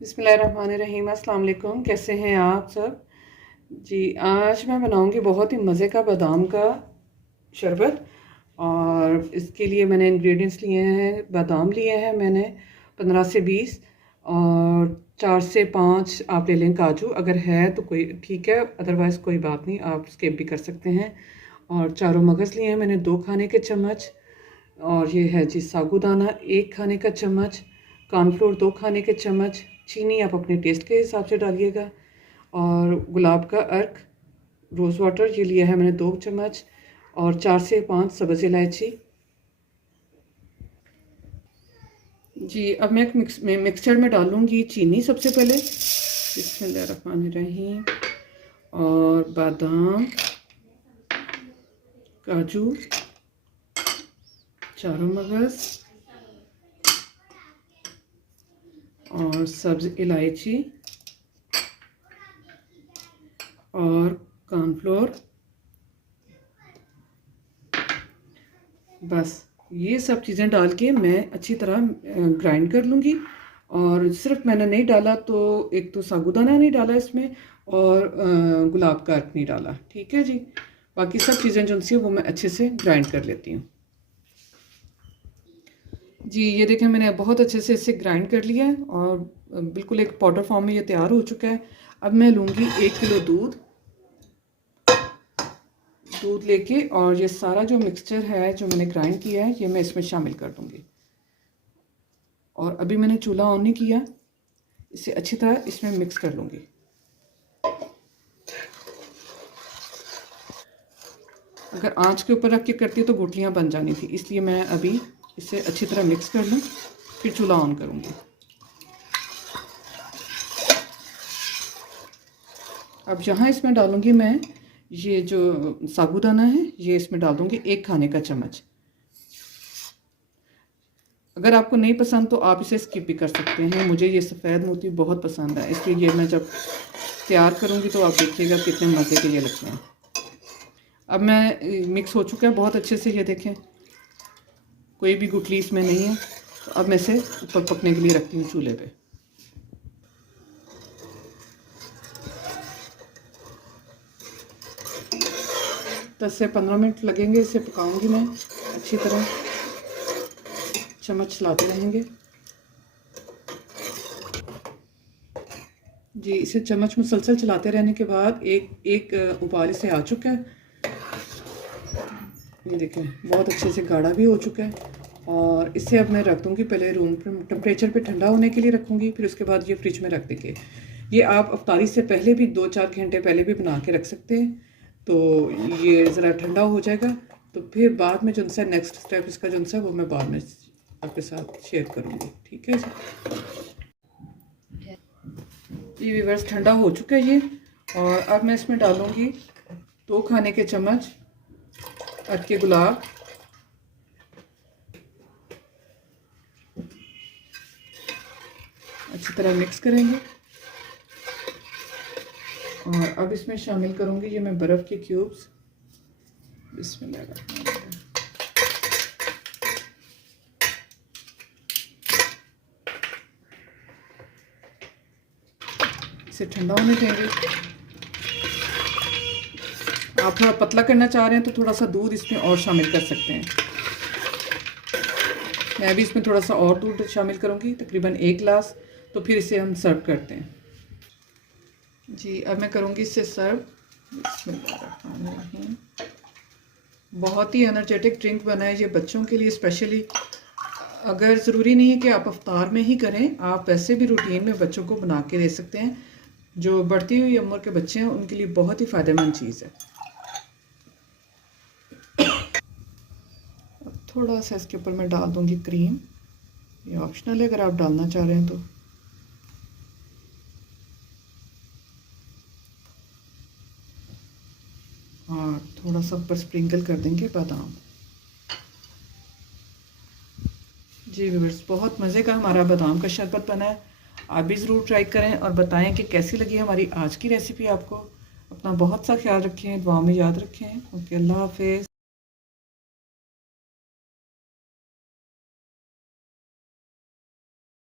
बिस्मिल्लाहिर्रहमानिर्रहीम। अस्सलाम वालेकुम। कैसे हैं आप सब? जी, आज मैं बनाऊंगी बहुत ही मज़े का बादाम का शरबत। और इसके लिए मैंने इंग्रेडिएंट्स लिए हैं। बादाम लिए हैं मैंने 15 से 20, और 4 से 5 आप ले लें काजू, अगर है तो कोई ठीक है, अदरवाइज़ कोई बात नहीं, आप स्किप भी कर सकते हैं। और चारों मगज़ लिए हैं मैंने 2 खाने के चम्मच। और ये है जी साबूदाना 1 खाने का चम्मच, कॉर्नफ्लोर 2 खाने के चम्मच, चीनी आप अपने टेस्ट के हिसाब से डालिएगा, और गुलाब का अर्क रोज़ वाटर ये लिया है मैंने 2 चम्मच, और 4 से 5 सब्ज़ इलायची। जी, अब मैं एक मिक्सचर में डालूँगी चीनी सबसे पहले। बिस्मिल्लाहिर्रहमानिर्रहीम। और बादाम, काजू, चारों मगज़ और सब्ज़ इलायची और कॉर्नफ्लोर। बस ये सब चीज़ें डाल के मैं अच्छी तरह ग्राइंड कर लूँगी। और सिर्फ मैंने नहीं डाला तो एक तो साबूदाना नहीं डाला इसमें, और गुलाब का अर्क नहीं डाला। ठीक है जी, बाकी सब चीज़ें जो सी वो मैं अच्छे से ग्राइंड कर लेती हूँ। जी, ये देखें मैंने बहुत अच्छे से इसे ग्राइंड कर लिया है और बिल्कुल एक पाउडर फॉर्म में ये तैयार हो चुका है। अब मैं लूँगी 1 किलो दूध लेके, और ये सारा जो मिक्सचर है जो मैंने ग्राइंड किया है ये मैं इसमें शामिल कर दूँगी। और अभी मैंने चूल्हा ऑन नहीं किया, इसे अच्छी तरह इसमें मिक्स कर लूँगी। अगर आंच के ऊपर रख के करती तो गुठलियाँ बन जानी थी, इसलिए मैं अभी इसे अच्छी तरह मिक्स कर लूँ, फिर चूल्हा ऑन करूँगी। अब यहाँ इसमें डालूँगी मैं ये जो साबूदाना है, ये इसमें डाल दूँगी 1 खाने का चम्मच। अगर आपको नहीं पसंद तो आप इसे स्किप भी कर सकते हैं। मुझे ये सफ़ेद मोती बहुत पसंद है, इसलिए ये मैं जब तैयार करूँगी तो आप देखिएगा कितने मज़े के ये लगते हैं। अब मैं मिक्स हो चुका है बहुत अच्छे से, ये देखें कोई भी गुठली इसमें नहीं है। तो अब मैं इसे ऊपर पकने के लिए रखती हूँ चूल्हे पे। दस से 15 मिनट लगेंगे, इसे पकाऊंगी मैं अच्छी तरह, चम्मच चलाते रहेंगे। जी, इसे चम्मच मुसलसल चलाते रहने के बाद एक उबाल इसे आ चुका है। ये देखें बहुत अच्छे से गाढ़ा भी हो चुका है। और इसे अब मैं रख दूँगी, पहले रूम टेम्परेचर पे ठंडा होने के लिए रखूँगी, फिर उसके बाद ये फ्रिज में रख देंगे। ये आप अफ्तारी से पहले भी 2-4 घंटे पहले भी बना के रख सकते हैं। तो ये ज़रा ठंडा हो जाएगा, तो फिर बाद में जो सा नेक्स्ट स्टेप इसका जो सा वो मैं बाद में आपके साथ शेयर करूँगी। ठीक है जी, ये व्यूअर्स ठंडा हो चुका है ये। और अब मैं इसमें डालूँगी 2 खाने के चम्मच अर्क के गुलाब, अच्छी तरह मिक्स करेंगे। और अब इसमें शामिल करूँगी ये मैं बर्फ़ के क्यूब्स। बिस्मिल्लाह। इसे ठंडा होने देंगे। आप थोड़ा पतला करना चाह रहे हैं तो थोड़ा सा दूध इसमें और शामिल कर सकते हैं। मैं भी इसमें थोड़ा सा और दूध शामिल करूँगी, तकरीबन 1 गिलास। तो फिर इसे हम सर्व करते हैं। जी, अब मैं करूँगी इससे सर्व। बिस्मिल्लाहिर्रहमानिर्रहीम। बहुत ही एनर्जेटिक ड्रिंक बना है ये बच्चों के लिए स्पेशली। अगर ज़रूरी नहीं है कि आप अफ्तार में ही करें, आप वैसे भी रूटीन में बच्चों को बना के दे सकते हैं। जो बढ़ती हुई उम्र के बच्चे हैं उनके लिए बहुत ही फ़ायदेमंद चीज़ है। अब थोड़ा सा इसके ऊपर मैं डाल दूँगी क्रीम, ये ऑप्शनल है अगर आप डालना चाह रहे हैं तो। और थोड़ा सा ऊपर स्प्रिंकल कर देंगे बादाम। जी व्यूअर्स, बहुत मज़े का हमारा बादाम का शरबत बना है। आप भी ज़रूर ट्राई करें और बताएं कि कैसी लगी हमारी आज की रेसिपी आपको। अपना बहुत सा ख्याल रखें, दुआ में याद रखें। ओके, अल्लाह हाफिज़।